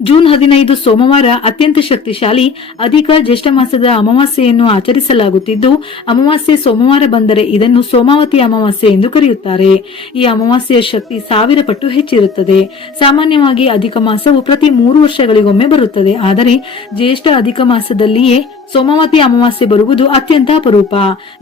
June 15 ಸೋಮವಾರ ಅತ್ಯಂತ ಶಕ್ತಿಶಾಲಿ ಅಧಿಕ ಜ್ಯೇಷ್ಠ ಮಾಸದ ಅಮಾವಾಸ್ಯೆಯನ್ನು ಆಚರಿಸಲಾಗುತ್ತಿದ್ದು, ಅಮಾವಾಸ್ಯೆ ಸೋಮವಾರ ಬಂದರೆ ಇದನ್ನು ಸೋಮಾವತಿ ಅಮಾವಾಸ್ಯೆ ಎಂದು ಕರೆಯುತ್ತಾರೆ. ಈ ಅಮಾವಾಸ್ಯೆಯ ಶಕ್ತಿ 1000 ಪಟ್ಟು ಹೆಚ್ಚಿರುತ್ತದೆ. ಸಾಮಾನ್ಯವಾಗಿ ಅಧಿಕ ಮಾಸವು ಪ್ರತಿ 3 ವರ್ಷಗಳಿಗೊಮ್ಮೆ ಬರುತ್ತದೆ. ಆದರೆ ಜ್ಯೇಷ್ಠ ಅಧಿಕ ಮಾಸದಲ್ಲಿಯೇ ಸೋಮಾವತಿ ಅಮಾವಾಸ್ಯೆ ಬರುವುದು ಅತ್ಯಂತ ಅಪರೂಪ.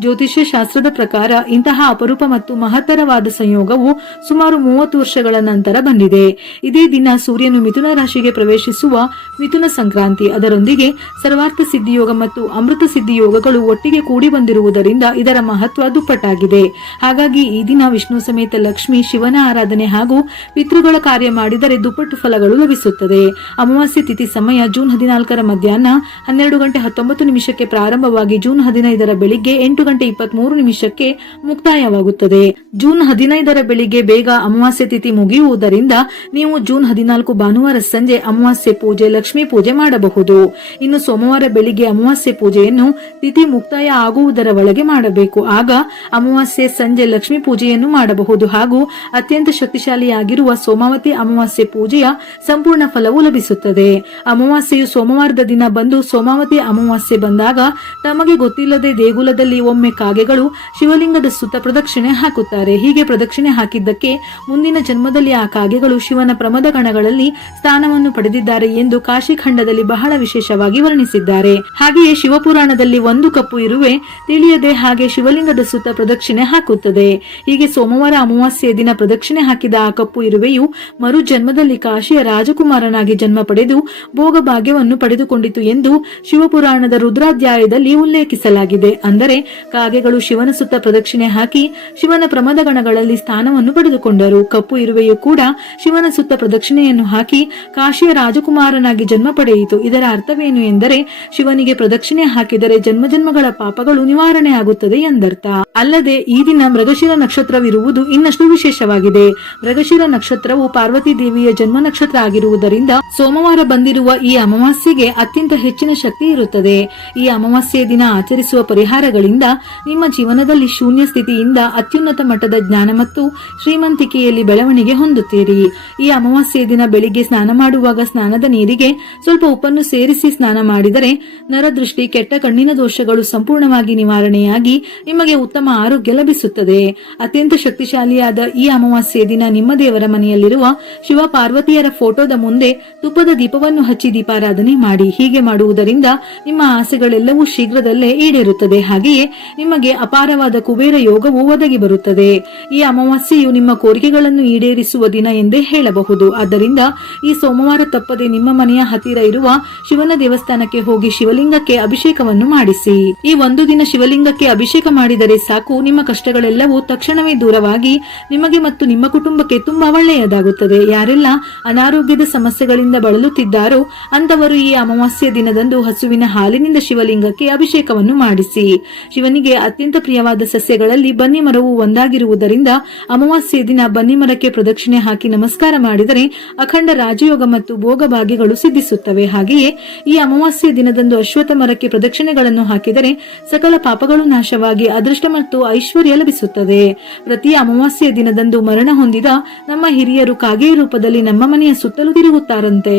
ಜ್ಯೋತಿಷ್ಯ ಶಾಸ್ತ್ರದ ಪ್ರಕಾರ ಇಂತಹ ಅಪರೂಪ ಮತ್ತು ಮಹತ್ತರವಾದ ಸಂಯೋಗವು ಸುಮಾರು 30 ವರ್ಷಗಳ ನಂತರ ಬಂದಿದೆ. ಇದೇ ದಿನ ಸೂರ್ಯನು ಮಿಥುನ ರಾಶಿಗೆ ಪ್ರವೇಶಿಸುವ ಮಿಥುನ ಸಂಕ್ರಾಂತಿ. ಅದರೊಂದಿಗೆ ಸರ್ವಾರ್ಥ ಸಿದ್ಧಿಯೋಗ ಮತ್ತು ಅಮೃತ ಸಿದ್ಧಿಯೋಗಗಳು ಒಟ್ಟಿಗೆ ಕೂಡಿ ಬಂದಿರುವುದರಿಂದ ಇದರ ಮಹತ್ವ ದುಪ್ಪಟ್ಟಾಗಿದೆ. ಹಾಗಾಗಿ ಈ ದಿನ ವಿಷ್ಣು ಸಮೇತ ಲಕ್ಷ್ಮಿ, ಶಿವನ ಆರಾಧನೆ ಹಾಗೂ ಪಿತೃಗಳ ಕಾರ್ಯ ಮಾಡಿದರೆ ದುಪ್ಪಟ್ಟು ಫಲಗಳು ಲಭಿಸುತ್ತದೆ. ಅಮಾವಾಸ್ಯೆ ತಿಥಿ ಸಮಯ ಜೂನ್ 14 ಮಧ್ಯಾಹ್ನ 12:19 ಪ್ರಾರಂಭವಾಗಿ ಜೂನ್ 15 ಬೆಳಿಗ್ಗೆ 8:23 ಮುಕ್ತಾಯವಾಗುತ್ತದೆ. ಜೂನ್ 15 ಬೆಳಿಗ್ಗೆ ಬೇಗ ಅಮಾವಾಸ್ಯೆ ತಿಥಿ ಮುಗಿಯುವುದರಿಂದ ನೀವು ಜೂನ್ 14 ಭಾನುವಾರ ಸಂಜೆ ಅಮಾವಾಸ್ಯೆ ಪೂಜೆ, ಲಕ್ಷ್ಮೀ ಪೂಜೆ ಮಾಡಬಹುದು. ಇನ್ನು ಸೋಮವಾರ ಬೆಳಿಗ್ಗೆ ಅಮಾವಾಸ್ಯೆ ಪೂಜೆಯನ್ನು ತಿಥಿ ಮುಕ್ತಾಯ ಆಗುವುದರ ಒಳಗೆ ಮಾಡಬೇಕು. ಆಗ ಅಮಾವಾಸ್ಯೆ ಸಂಜೆ ಲಕ್ಷ್ಮೀ ಪೂಜೆಯನ್ನು ಮಾಡಬಹುದು ಹಾಗೂ ಅತ್ಯಂತ ಶಕ್ತಿಶಾಲಿಯಾಗಿರುವ ಸೋಮಾವತಿ ಅಮಾವಾಸ್ಯೆ ಪೂಜೆಯ ಸಂಪೂರ್ಣ ಫಲವು ಲಭಿಸುತ್ತದೆ. ಅಮಾವಾಸ್ಯೆಯು ಸೋಮವಾರದ ದಿನ ಬಂದು ಸೋಮಾವತಿ ಅಮಾವಾಸ್ಯೆ ಬಂದಾಗ ತಮಗೆ ಗೊತ್ತಿಲ್ಲದೆ ದೇಗುಲದಲ್ಲಿ ಒಮ್ಮೆ ಕಾಗೆಗಳು ಶಿವಲಿಂಗದ ಸುತ್ತ ಪ್ರದಕ್ಷಿಣೆ ಹಾಕುತ್ತಾರೆ. ಹೀಗೆ ಪ್ರದಕ್ಷಿಣೆ ಹಾಕಿದ್ದಕ್ಕೆ ಮುಂದಿನ ಜನ್ಮದಲ್ಲಿ ಆ ಕಾಗೆಗಳು ಶಿವನ ಪ್ರಮದ ಗಣಗಳಲ್ಲಿ ಸ್ಥಾನವನ್ನು ಪಡೆದಿದ್ದಾರೆ ಎಂದು ಕಾಶಿಖಂಡದಲ್ಲಿ ಬಹಳ ವಿಶೇಷವಾಗಿ ವರ್ಣಿಸಿದ್ದಾರೆ. ಹಾಗೆಯೇ ಶಿವಪುರಾಣದಲ್ಲಿ ಒಂದು ಕಪ್ಪು ಇರುವೆ ತಿಳಿಯದೆ ಹಾಗೆ ಶಿವಲಿಂಗದ ಸುತ್ತ ಪ್ರದಕ್ಷಿಣೆ ಹಾಕುತ್ತದೆ. ಹೀಗೆ ಸೋಮವಾರ ಅಮಾವಾಸ್ಯೆಯ ದಿನ ಪ್ರದಕ್ಷಿಣೆ ಹಾಕಿದ ಆ ಕಪ್ಪು ಇರುವೆಯು ಮರು ಜನ್ಮದಲ್ಲಿ ಕಾಶಿಯ ರಾಜಕುಮಾರನಾಗಿ ಜನ್ಮ ಪಡೆದು ಭೋಗ ಭಾಗ್ಯವನ್ನು ಪಡೆದುಕೊಂಡಿತು ಎಂದು ಶಿವಪುರಾಣದ ರುದ್ರಾಧ್ಯಾಯದಲ್ಲಿ ಉಲ್ಲೇಖಿಸಲಾಗಿದೆ. ಅಂದರೆ ಕಾಗೆಗಳು ಶಿವನ ಸುತ್ತ ಪ್ರದಕ್ಷಿಣೆ ಹಾಕಿ ಶಿವನ ಪ್ರಮದ ಗಣಗಳಲ್ಲಿ ಸ್ಥಾನವನ್ನು ಪಡೆದುಕೊಂಡರು. ಕಪ್ಪು ಇರುವೆಯು ಕೂಡ ಶಿವನ ಸುತ್ತ ಪ್ರದಕ್ಷಿಣೆಯನ್ನು ಹಾಕಿ ಕಾಶಿಯ ರಾಜಕುಮಾರನಾಗಿ ಜನ್ಮ ಪಡೆಯಿತು. ಇದರ ಅರ್ಥವೇನು ಎಂದರೆ ಶಿವನಿಗೆ ಪ್ರದಕ್ಷಿಣೆ ಹಾಕಿದರೆ ಜನ್ಮಜನ್ಮಗಳ ಪಾಪಗಳು ನಿವಾರಣೆ ಆಗುತ್ತದೆ ಎಂದರ್ಥ. ಅಲ್ಲದೆ ಈ ದಿನ ಮೃಗಶಿರ ನಕ್ಷತ್ರವಿರುವುದು ಇನ್ನಷ್ಟು ವಿಶೇಷವಾಗಿದೆ. ಮೃಗಶಿರ ನಕ್ಷತ್ರವು ಪಾರ್ವತಿ ದೇವಿಯ ಜನ್ಮ ನಕ್ಷತ್ರ ಆಗಿರುವುದರಿಂದ ಸೋಮವಾರ ಬಂದಿರುವ ಈ ಅಮಾವಾಸ್ಯೆಗೆ ಅತ್ಯಂತ ಹೆಚ್ಚಿನ ಶಕ್ತಿ ಇರುತ್ತದೆ. ಈ ಅಮಾವಾಸ್ಯೆಯ ದಿನ ಆಚರಿಸುವ ಪರಿಹಾರಗಳಿಂದ ನಿಮ್ಮ ಜೀವನದಲ್ಲಿ ಶೂನ್ಯ ಸ್ಥಿತಿಯಿಂದ ಅತ್ಯುನ್ನತ ಮಟ್ಟದ ಜ್ಞಾನ ಮತ್ತು ಶ್ರೀಮಂತಿಕೆಯಲ್ಲಿ ಬೆಳವಣಿಗೆ ಹೊಂದುತ್ತೀರಿ. ಈ ಅಮಾವಾಸ್ಯೆಯ ದಿನ ಬೆಳಿಗ್ಗೆ ಸ್ನಾನ ಮಾಡುವಾಗ ಸ್ನಾನದ ನೀರಿಗೆ ಸ್ವಲ್ಪ ಉಪ್ಪನ್ನು ಸೇರಿಸಿ ಸ್ನಾನ ಮಾಡಿದರೆ ನರದೃಷ್ಟಿ, ಕೆಟ್ಟ ಕಣ್ಣಿನ ದೋಷಗಳು ಸಂಪೂರ್ಣವಾಗಿ ನಿವಾರಣೆಯಾಗಿ ನಿಮಗೆ ಉತ್ತಮ ಆರೋಗ್ಯ ಲಭಿಸುತ್ತದೆ. ಅತ್ಯಂತ ಶಕ್ತಿಶಾಲಿಯಾದ ಈ ಅಮಾವಾಸ್ಯೆಯ ದಿನ ನಿಮ್ಮ ದೇವರ ಮನೆಯಲ್ಲಿರುವ ಶಿವ ಪಾರ್ವತಿಯರ ಫೋಟೋದ ಮುಂದೆ ತುಪ್ಪದ ದೀಪವನ್ನು ಹಚ್ಚಿ ದೀಪಾರಾಧನೆ ಮಾಡಿ. ಹೀಗೆ ಮಾಡುವುದರಿಂದ ನಿಮ್ಮ ಆಸೆಗಳೆಲ್ಲವೂ ಶೀಘ್ರದಲ್ಲೇ ಈಡೇರುತ್ತದೆ. ಹಾಗೆಯೇ ನಿಮಗೆ ಅಪಾರವಾದ ಕುಬೇರ ಯೋಗವು ಒದಗಿ ಬರುತ್ತದೆ. ಈ ಅಮಾವಾಸ್ಯೆಯು ನಿಮ್ಮ ಕೋರಿಕೆಗಳನ್ನು ಈಡೇರಿಸುವ ದಿನ ಎಂದೇ ಹೇಳಬಹುದು. ಆದ್ದರಿಂದ ಈ ಸೋಮವಾರ ತಪ್ಪದೆ ನಿಮ್ಮ ಮನೆಯ ಹತ್ತಿರ ಇರುವ ಶಿವನ ದೇವಸ್ಥಾನಕ್ಕೆ ಹೋಗಿ ಶಿವಲಿಂಗಕ್ಕೆ ಅಭಿಷೇಕವನ್ನು ಮಾಡಿಸಿ. ಈ ಒಂದು ದಿನ ಶಿವಲಿಂಗಕ್ಕೆ ಅಭಿಷೇಕ ಮಾಡಿದರೆ ಸಾಕು, ನಿಮ್ಮ ಕಷ್ಟಗಳೆಲ್ಲವೂ ತಕ್ಷಣವೇ ದೂರವಾಗಿ ನಿಮಗೆ ಮತ್ತು ನಿಮ್ಮ ಕುಟುಂಬಕ್ಕೆ ತುಂಬಾ ಒಳ್ಳೆಯದಾಗುತ್ತದೆ. ಯಾರೆಲ್ಲ ಅನಾರೋಗ್ಯದ ಸಮಸ್ಯೆಗಳಿಂದ ಬಳಲುತ್ತಿದ್ದಾರೋ ಅಂತವರು ಈ ಅಮಾವಾಸ್ಯೆ ದಿನದಂದು ಹಸುವಿನ ಹಾಲಿನಿಂದ ಶಿವಲಿಂಗಕ್ಕೆ ಅಭಿಷೇಕವನ್ನು ಮಾಡಿಸಿ. ಶಿವನಿಗೆ ಅತ್ಯಂತ ಪ್ರಿಯವಾದ ಸಸ್ಯಗಳಲ್ಲಿ ಬನ್ನಿ ಮರವು ಒಂದಾಗಿರುವುದರಿಂದ ಅಮಾವಾಸ್ಯೆ ದಿನ ಬನ್ನಿ ಮರಕ್ಕೆ ಪ್ರದಕ್ಷಿಣೆ ಹಾಕಿ ನಮಸ್ಕಾರ ಮಾಡಿದರೆ ಅಖಂಡ ರಾಜಯೋಗ ಮತ್ತು ಭೋಗ ಭಾಗ್ಯಗಳು ಸಿದ್ಧಿಸುತ್ತವೆ. ಹಾಗೆಯೇ ಈ ಅಮಾವಾಸ್ಯೆ ದಿನದಂದು ಅಶ್ವತ್ಥ ಮರಕ್ಕೆ ಪ್ರದಕ್ಷಿಣೆಗಳನ್ನು ಹಾಕಿದರೆ ಸಕಲ ಪಾಪಗಳು ನಾಶವಾಗಿ ಅದೃಷ್ಟ ಮತ್ತು ಐಶ್ವರ್ಯ ಲಭಿಸುತ್ತದೆ. ಪ್ರತಿ ಅಮಾವಾಸ್ಯೆ ದಿನದಂದು ಮರಣ ಹೊಂದಿದ ನಮ್ಮ ಹಿರಿಯರು ಕಾಗೆಯ ರೂಪದಲ್ಲಿ ನಮ್ಮ ಮನೆಯ ಸುತ್ತಲೂ ತಿರುಗುತ್ತಾರಂತೆ.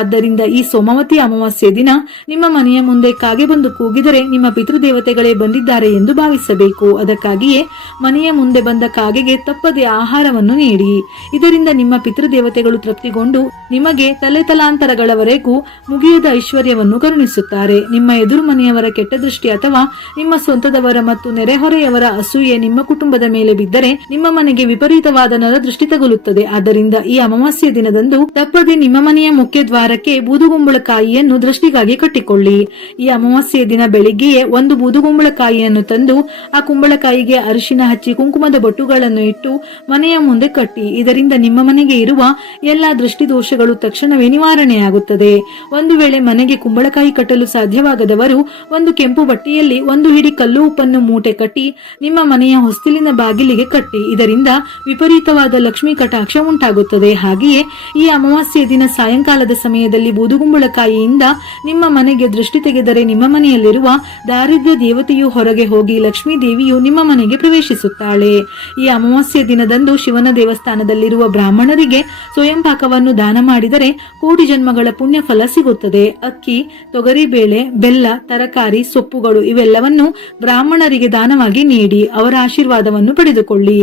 ಆದ್ದರಿಂದ ಈ ಸೋಮಾವತಿ ಅಮಾವಾಸ್ಯೆ ದಿನ ನಿಮ್ಮ ಮನೆಯ ಮುಂದೆ ಕಾಗೆ ಬಂದು ಕೂಗಿದರೆ ನಿಮ್ಮ ಪಿತೃದೇವತೆಗಳೇ ಬಂದಿದ್ದಾರೆ ಎಂದು ಭಾವಿಸಬೇಕು. ಅದಕ್ಕಾಗಿಯೇ ಮನೆಯ ಮುಂದೆ ಬಂದ ಕಾಗೆಗೆ ತಪ್ಪದೆ ಆಹಾರವನ್ನು ನೀಡಿ. ಇದರಿಂದ ನಿಮ್ಮ ಪಿತೃದೇವತೆಗಳು ತೃಪ್ತಿಗೊಂಡು ನಿಮಗೆ ತಲೆತಲಾಂತರಗಳವರೆಗೂ ಮುಗಿಯದ ಐಶ್ವರ್ಯವನ್ನು ಕರುಣಿಸುತ್ತಾರೆ. ನಿಮ್ಮ ಎದುರು ಮನೆಯವರ ಕೆಟ್ಟ ದೃಷ್ಟಿ ಅಥವಾ ನಿಮ್ಮ ಸ್ವಂತದವರ ಮತ್ತು ನೆರೆಹೊರೆಯವರ ಅಸೂಯೆ ನಿಮ್ಮ ಕುಟುಂಬದ ಮೇಲೆ ಬಿದ್ದರೆ ನಿಮ್ಮ ಮನೆಗೆ ವಿಪರೀತವಾದ ನರದೃಷ್ಟಿ ತಗುಲುತ್ತದೆ. ಆದ್ದರಿಂದ ಈ ಅಮಾವಾಸ್ಯೆ ದಿನದಂದು ತಪ್ಪದೆ ನಿಮ್ಮ ಮನೆಯ ಮುಖ್ಯ ದ್ವಾರಕ್ಕೆ ಬೂದುಗುಂಬಳಕಾಯಿಯನ್ನು ದೃಷ್ಟಿಗಾಗಿ ಕಟ್ಟಿಕೊಳ್ಳಿ. ಈ ಅಮಾವಾಸ್ಯೆಯ ದಿನ ಬೆಳಿಗ್ಗೆಯೇ ಒಂದು ಬೂದುಗುಂಬಳಕಾಯಿಯನ್ನು ತಂದು ಆ ಕುಂಬಳಕಾಯಿಗೆ ಅರಿಶಿನ ಹಚ್ಚಿ ಕುಂಕುಮದ ಬೊಟ್ಟುಗಳನ್ನು ಇಟ್ಟು ಮನೆಯ ಮುಂದೆ ಕಟ್ಟಿ. ಇದರಿಂದ ನಿಮ್ಮ ಮನೆಗೆ ಇರುವ ಎಲ್ಲಾ ದೃಷ್ಟಿ ದೋಷಗಳು ತಕ್ಷಣವೇ ನಿವಾರಣೆಯಾಗುತ್ತದೆ. ಒಂದು ವೇಳೆ ಮನೆಗೆ ಕುಂಬಳಕಾಯಿ ಕಟ್ಟಲು ಸಾಧ್ಯವಾಗದವರು ಒಂದು ಕೆಂಪು ಬಟ್ಟೆಯಲ್ಲಿ ಒಂದು ಹಿಡಿ ಕಲ್ಲು ಉಪ್ಪನ್ನು ಮೂಟೆ ಕಟ್ಟಿ ನಿಮ್ಮ ಮನೆಯ ಹೊಸ್ತಿಲಿನ ಬಾಗಿಲಿಗೆ ಕಟ್ಟಿ. ಇದರಿಂದ ವಿಪರೀತವಾದ ಲಕ್ಷ್ಮೀ ಕಟಾಕ್ಷ ಉಂಟಾಗುತ್ತದೆ. ಹಾಗೆಯೇ ಈ ಅಮಾವಾಸ್ಯೆಯ ದಿನ ಸಾಯಂಕಾಲದ ಸಮಯದಲ್ಲಿ ಬೂದುಗುಂಬಳಕಾಯಿಯಿಂದ ನಿಮ್ಮ ಮನೆಗೆ ದೃಷ್ಟಿ ತೆಗೆದರೆ ನಿಮ್ಮ ಮನೆಯಲ್ಲಿರುವ ದಾರಿದ್ರ್ಯ ದೇವತೆಯು ಹೊರಗೆ ಹೋಗಿ ಲಕ್ಷ್ಮೀ ದೇವಿಯು ನಿಮ್ಮ ಮನೆಗೆ ಪ್ರವೇಶಿಸುತ್ತಾಳೆ. ಈ ಅಮಾವಾಸ್ಯೆ ದಿನದಂದು ಶಿವನ ದೇವಸ್ಥಾನದಲ್ಲಿರುವ ಬ್ರಾಹ್ಮಣರಿಗೆ ಸ್ವಯಂ ಪಾಕವನ್ನು ದಾನ ಮಾಡಿದರೆ ಕೋಟಿ ಜನ್ಮಗಳ ಪುಣ್ಯ ಫಲ ಸಿಗುತ್ತದೆ. ಅಕ್ಕಿ, ತೊಗರಿಬೇಳೆ, ಬೆಲ್ಲ, ತರಕಾರಿ, ಸೊಪ್ಪುಗಳು ಇವೆಲ್ಲವನ್ನು ಬ್ರಾಹ್ಮಣರಿಗೆ ದಾನವಾಗಿ ನೀಡಿ ಅವರ ಆಶೀರ್ವಾದವನ್ನು ಪಡೆದುಕೊಳ್ಳಿ.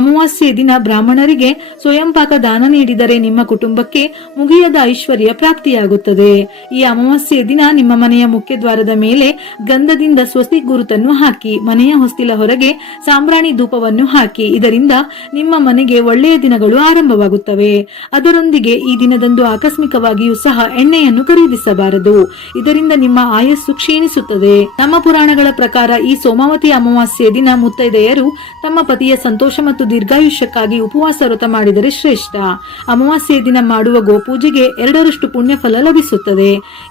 ಅಮಾವಾಸ್ಯೆ ದಿನ ಬ್ರಾಹ್ಮಣರಿಗೆ ಸ್ವಯಂ ಪಾಕ ದಾನ ನೀಡಿದರೆ ನಿಮ್ಮ ಕುಟುಂಬಕ್ಕೆ ಮುಗಿಯದ ಐಶ್ವರ್ಯ ಪ್ರಾಪ್ತಿಯಾಗುತ್ತದೆ. ಈ ಅಮಾವಾಸ್ಯೆ ದಿನ ನಿಮ್ಮ ಮನೆಯ ಮುಖ್ಯ ದ್ವಾರದ ಮೇಲೆ ಗಂಧದಿಂದ ಸ್ವಸ್ತಿಕ್ ಗುರುತನ್ನು ಹಾಕಿ ಮನೆಯ ಹೊಸ್ತಿಲ ಹೊರಗೆ ಸಾಂಬ್ರಾಣಿ ಧೂಪವನ್ನು ಹಾಕಿ. ಇದರಿಂದ ನಿಮ್ಮ ಮನೆಗೆ ಒಳ್ಳೆಯ ದಿನಗಳು ಆರಂಭವಾಗುತ್ತವೆ. ಅದರೊಂದಿಗೆ ಈ ದಿನದಂದು ಆಕಸ್ಮಿಕವಾಗಿಯೂ ಸಹ ಎಣ್ಣೆಯನ್ನು ಖರೀದಿಸಬಾರದು. ಇದರಿಂದ ನಿಮ್ಮ ಆಯಸ್ಸು ಕ್ಷೀಣಿಸುತ್ತದೆ. ನಮ್ಮ ಪುರಾಣಗಳ ಪ್ರಕಾರ ಈ ಸೋಮಾವತಿ ಅಮಾವಾಸ್ಯೆ ದಿನ ಮುತ್ತೈದೆಯರು ತಮ್ಮ ಪತಿಯ ಸಂತೋಷ ಮತ್ತು ದೀರ್ಘಾಯುಷ್ಯಕ್ಕಾಗಿ ಉಪವಾಸ ವ್ರತ ಮಾಡಿದರೆ ಶ್ರೇಷ್ಠ. ಅಮಾವಾಸ್ಯೆ ದಿನ ಮಾಡುವ ಗೋಪೂಜೆಗೆ 2ರಷ್ಟು ಪುಣ್ಯ ಫಲ ಲಭಿಸುತ್ತದೆ.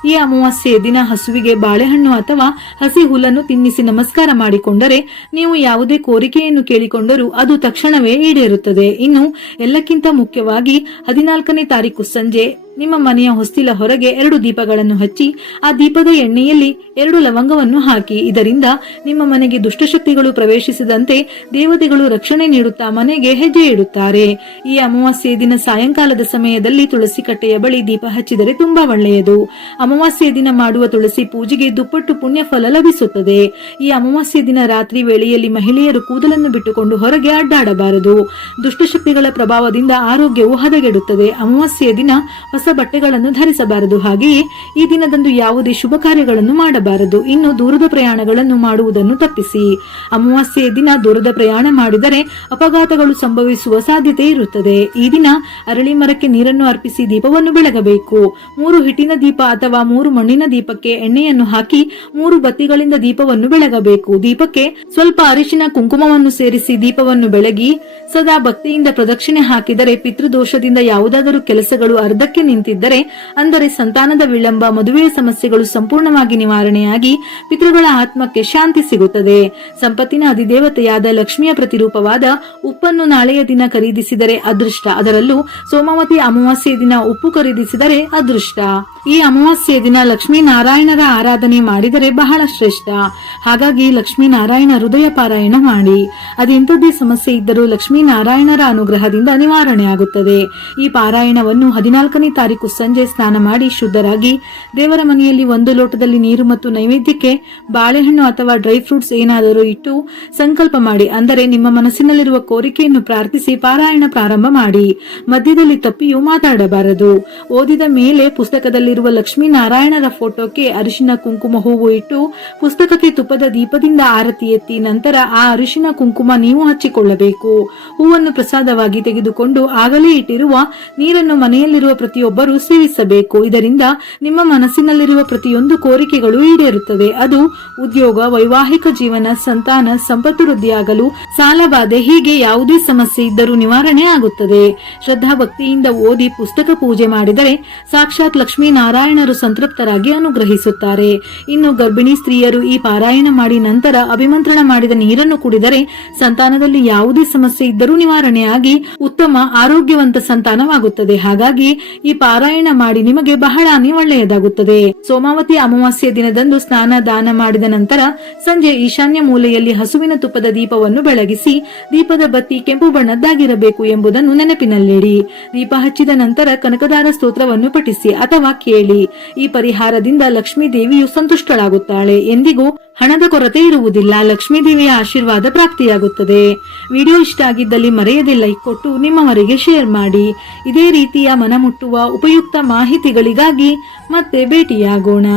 ಈ ಅಮಾವಾಸ್ಯೆಯ ದಿನ ಹಸುವಿಗೆ ಬಾಳೆಹಣ್ಣು ಅಥವಾ ಹಸಿ ಹುಲ್ಲನ್ನು ತಿನ್ನಿಸಿ ನಮಸ್ಕಾರ ಮಾಡಿಕೊಂಡರೆ ನೀವು ಯಾವುದೇ ಕೋರಿಕೆಯನ್ನು ಕೇಳಿಕೊಂಡರೂ ಅದು ತಕ್ಷಣವೇ ಈಡೇರುತ್ತದೆ. ಇನ್ನು ಎಲ್ಲಕ್ಕಿಂತ ಮುಖ್ಯವಾಗಿ 14ನೇ ತಾರೀಕು ಸಂಜೆ ನಿಮ್ಮ ಮನೆಯ ಹೊಸ್ತಿಲ ಹೊರಗೆ 2 ದೀಪಗಳನ್ನು ಹಚ್ಚಿ ಆ ದೀಪದ ಎಣ್ಣೆಯಲ್ಲಿ 2 ಲವಂಗವನ್ನು ಹಾಕಿ. ಇದರಿಂದ ನಿಮ್ಮ ಮನೆಗೆ ದುಷ್ಟಶಕ್ತಿಗಳು ಪ್ರವೇಶಿಸದಂತೆ ದೇವತೆಗಳು ರಕ್ಷಣೆ ನೀಡುತ್ತಾ ಮನೆಗೆ ಹೆಜ್ಜೆ ಇಡುತ್ತಾರೆ. ಈ ಅಮಾವಾಸ್ಯೆ ದಿನ ಸಾಯಂಕಾಲದ ಸಮಯದಲ್ಲಿ ತುಳಸಿ ಕಟ್ಟೆಯ ಬಳಿ ದೀಪ ಹಚ್ಚಿದರೆ ತುಂಬಾ ಒಳ್ಳೆಯದು. ಅಮಾವಾಸ್ಯೆ ದಿನ ಮಾಡುವ ತುಳಸಿ ಪೂಜೆಗೆ ದುಪ್ಪಟ್ಟು ಪುಣ್ಯ ಫಲ ಲಭಿಸುತ್ತದೆ. ಈ ಅಮಾವಾಸ್ಯೆ ದಿನ ರಾತ್ರಿ ವೇಳೆಯಲ್ಲಿ ಮಹಿಳೆಯರು ಕೂದಲನ್ನು ಬಿಟ್ಟುಕೊಂಡು ಹೊರಗೆ ಅಡ್ಡಾಡಬಾರದು. ದುಷ್ಟಶಕ್ತಿಗಳ ಪ್ರಭಾವದಿಂದ ಆರೋಗ್ಯವು ಹದಗೆಡುತ್ತದೆ. ಅಮಾವಾಸ್ಯೆಯ ದಿನ ಹೊಸ ಬಟ್ಟೆಗಳನ್ನು ಧರಿಸಬಾರದು. ಹಾಗೆಯೇ ಈ ದಿನದಂದು ಯಾವುದೇ ಶುಭ ಕಾರ್ಯಗಳನ್ನು ಮಾಡಬಾರದು. ಇನ್ನು ದೂರದ ಪ್ರಯಾಣಗಳನ್ನು ಮಾಡುವುದನ್ನು ತಪ್ಪಿಸಿ. ಅಮಾವಾಸ್ಯೆಯ ದಿನ ದೂರದ ಪ್ರಯಾಣ ಮಾಡಿದರೆ ಅಪಘಾತಗಳು ಸಂಭವಿಸುವ ಸಾಧ್ಯತೆ ಇರುತ್ತದೆ. ಈ ದಿನ ಅರಳಿ ಮರಕ್ಕೆ ನೀರನ್ನು ಅರ್ಪಿಸಿ ದೀಪವನ್ನು ಬೆಳಗಬೇಕು. 3 ಹಿಟ್ಟಿನ ದೀಪ ಅಥವಾ 3 ಮಣ್ಣಿನ ದೀಪಕ್ಕೆ ಎಣ್ಣೆಯನ್ನು ಹಾಕಿ 3 ಬತ್ತಿಗಳಿಂದ ದೀಪವನ್ನು ಬೆಳಗಬೇಕು. ದೀಪಕ್ಕೆ ಸ್ವಲ್ಪ ಅರಿಶಿನ ಕುಂಕುಮವನ್ನು ಸೇರಿಸಿ ದೀಪವನ್ನು ಬೆಳಗಿ ಸದಾ ಭಕ್ತಿಯಿಂದ ಪ್ರದಕ್ಷಿಣೆ ಹಾಕಿದರೆ ಪಿತೃದೋಷದಿಂದ ಯಾವುದಾದರೂ ಕೆಲಸಗಳು ಅರ್ಧಕ್ಕೆ ನಿಂತಿದ್ದರೆ, ಅಂದರೆ ಸಂತಾನದ ವಿಳಂಬ, ಮದುವೆಯ ಸಮಸ್ಯೆಗಳು ಸಂಪೂರ್ಣವಾಗಿ ನಿವಾರಣೆಯಾಗಿ ಪಿತೃಗಳ ಆತ್ಮಕ್ಕೆ ಶಾಂತಿ ಸಿಗುತ್ತದೆ. ಸಂಪತ್ತಿನ ಅಧಿದೇವತೆಯಾದ ಲಕ್ಷ್ಮಿಯ ಪ್ರತಿರೂಪವಾದ ಉಪ್ಪನ್ನು ನಾಳೆಯ ದಿನ ಖರೀದಿಸಿದರೆ ಅದೃಷ್ಟ. ಅದರಲ್ಲೂ ಸೋಮಾವತಿ ಅಮಾವಾಸ್ಯೆ ದಿನ ಉಪ್ಪು ಖರೀದಿಸಿದರೆ ಅದೃಷ್ಟ. ಈ ಅಮಾವಾಸ್ಯೆ ದಿನ ಲಕ್ಷ್ಮೀನಾರಾಯಣರ ಆರಾಧನೆ ಮಾಡಿದರೆ ಬಹಳ ಶ್ರೇಷ್ಠ. ಹಾಗಾಗಿ ಲಕ್ಷ್ಮೀನಾರಾಯಣ ಹೃದಯ ಪಾರಾಯಣ ಮಾಡಿ. ಅದೆಂಥದ್ದೇ ಸಮಸ್ಯೆ ಇದ್ದರೂ ಲಕ್ಷ್ಮೀನಾರಾಯಣರ ಅನುಗ್ರಹದಿಂದ ನಿವಾರಣೆ ಆಗುತ್ತದೆ. ಈ ಪಾರಾಯಣವನ್ನು 14ನೇ ತಾರೀಕು ಸಂಜೆ ಸ್ನಾನ ಮಾಡಿ ಶುದ್ಧರಾಗಿ ದೇವರ ಮನೆಯಲ್ಲಿ 1 ಲೋಟದಲ್ಲಿ ನೀರು ಮತ್ತು ನೈವೇದ್ಯಕ್ಕೆ ಬಾಳೆಹಣ್ಣು ಅಥವಾ ಡ್ರೈ ಫ್ರೂಟ್ಸ್ ಏನಾದರೂ ಇಟ್ಟು ಸಂಕಲ್ಪ ಮಾಡಿ. ಅಂದರೆ ನಿಮ್ಮ ಮನಸ್ಸಿನಲ್ಲಿರುವ ಕೋರಿಕೆಯನ್ನು ಪ್ರಾರ್ಥಿಸಿ ಪಾರಾಯಣ ಪ್ರಾರಂಭ ಮಾಡಿ. ಮಧ್ಯದಲ್ಲಿ ತಪ್ಪಿಯೂ ಮಾತಾಡಬಾರದು. ಓದಿದ ಮೇಲೆ ಪುಸ್ತಕದಲ್ಲಿರುವ ಲಕ್ಷ್ಮೀನಾರಾಯಣರ ಫೋಟೋಕ್ಕೆ ಅರಿಶಿನ ಕುಂಕುಮ ಹೂವು ಇಟ್ಟು ಪುಸ್ತಕಕ್ಕೆ ತುಪ್ಪದ ದೀಪದಿಂದ ಆರತಿ ಎತ್ತಿ ನಂತರ ಆ ಅರಿಶಿನ ಕುಂಕುಮ ನೀವು ಹಚ್ಚಿಕೊಳ್ಳಬೇಕು. ಹೂವನ್ನು ಪ್ರಸಾದವಾಗಿ ತೆಗೆದುಕೊಂಡು ಆಗಲೇ ಇಟ್ಟಿರುವ ನೀರನ್ನು ಮನೆಯಲ್ಲಿರುವ ಪ್ರತಿಯೊಬ್ಬರೂ ಸೇವಿಸಬೇಕು. ಇದರಿಂದ ನಿಮ್ಮ ಮನಸ್ಸಿನಲ್ಲಿರುವ ಪ್ರತಿಯೊಂದು ಕೋರಿಕೆಗಳು ಈಡೇರುತ್ತದೆ. ಅದು ಉದ್ಯೋಗ, ವೈವಾಹಿಕ ಜೀವನ, ಸಂತಾನ, ಸಂಪತ್ತು ವೃದ್ಧಿಯಾಗಲು, ಸಾಲಬಾಧೆ, ಹೀಗೆ ಯಾವುದೇ ಸಮಸ್ಯೆ ಇದ್ದರೂ ನಿವಾರಣೆ ಆಗುತ್ತದೆ. ಶ್ರದ್ಧಾ ಭಕ್ತಿಯಿಂದ ಓದಿ ಪುಸ್ತಕ ಪೂಜೆ ಮಾಡಿದರೆ ಸಾಕ್ಷಾತ್ ಲಕ್ಷ್ಮೀನಾರಾಯಣರು ಸಂತೃಪ್ತರಾಗಿ ಅನುಗ್ರಹಿಸುತ್ತಾರೆ. ಇನ್ನು ಗರ್ಭಿಣಿ ಸ್ತ್ರೀಯರು ಈ ಪಾರಾಯಣ ಮಾಡಿ ನಂತರ ಅಭಿಮಂತ್ರಣ ಮಾಡಿದ ನೀರನ್ನು ಕುಡಿದರೆ ಸಂತಾನದಲ್ಲಿ ಯಾವುದೇ ಸಮಸ್ಯೆ ಇದ್ದರೂ ನಿವಾರಣೆಯಾಗಿ ಉತ್ತಮ ಆರೋಗ್ಯವಂತ ಸಂತಾನವಾಗುತ್ತದೆ. ಹಾಗಾಗಿ ಈ ಪಾರಾಯಣ ಮಾಡಿ ನಿಮಗೆ ಬಹಳ ಒಳ್ಳೆಯದಾಗುತ್ತದೆ. ಸೋಮಾವತಿ ಅಮಾವಾಸ್ಯೆ ದಿನದಂದು ಸ್ನಾನ ದಾನ ಮಾಡಿದ ನಂತರ ಸಂಜೆ ಈಶಾನ್ಯ ಮೂಲೆಯಲ್ಲಿ ಹಸುವಿನ ತುಪ್ಪದ ದೀಪವನ್ನು ಬೆಳಗಿಸಿ ದೀಪದ ಬತ್ತಿ ಕೆಂಪು ಬಣ್ಣದ್ದಾಗಿರಬೇಕು ಎಂಬುದನ್ನು ನೆನಪಿನಲ್ಲಿಡಿ. ದೀಪ ಹಚ್ಚಿದ ನಂತರ ಕನಕದಾರ ಸ್ತೋತ್ರವನ್ನು ಪಠಿಸಿ ಅಥವಾ ಕೇಳಿ. ಈ ಪರಿಹಾರದಿಂದ ಲಕ್ಷ್ಮೀ ದೇವಿಯು ಸಂತುಷ್ಟಳಾಗುತ್ತಾಳೆ. ಎಂದಿಗೂ ಹಣದ ಕೊರತೆ ಇರುವುದಿಲ್ಲ. ಲಕ್ಷ್ಮೀ ದೇವಿಯ ಆಶೀರ್ವಾದ ಪ್ರಾಪ್ತಿಯಾಗುತ್ತದೆ. ವಿಡಿಯೋ ಇಷ್ಟ ಆಗಿದ್ದಲ್ಲಿ ಮರೆಯದೆ ಲೈಕ್ ಕೊಟ್ಟು ನಿಮ್ಮವರಿಗೆ ಶೇರ್ ಮಾಡಿ. ಇದೇ ರೀತಿಯ ಮನಮುಟ್ಟುವ ಉಪಯುಕ್ತ ಮಾಹಿತಿಗಳಿಗಾಗಿ ಮತ್ತೆ ಭೇಟಿಯಾಗೋಣ.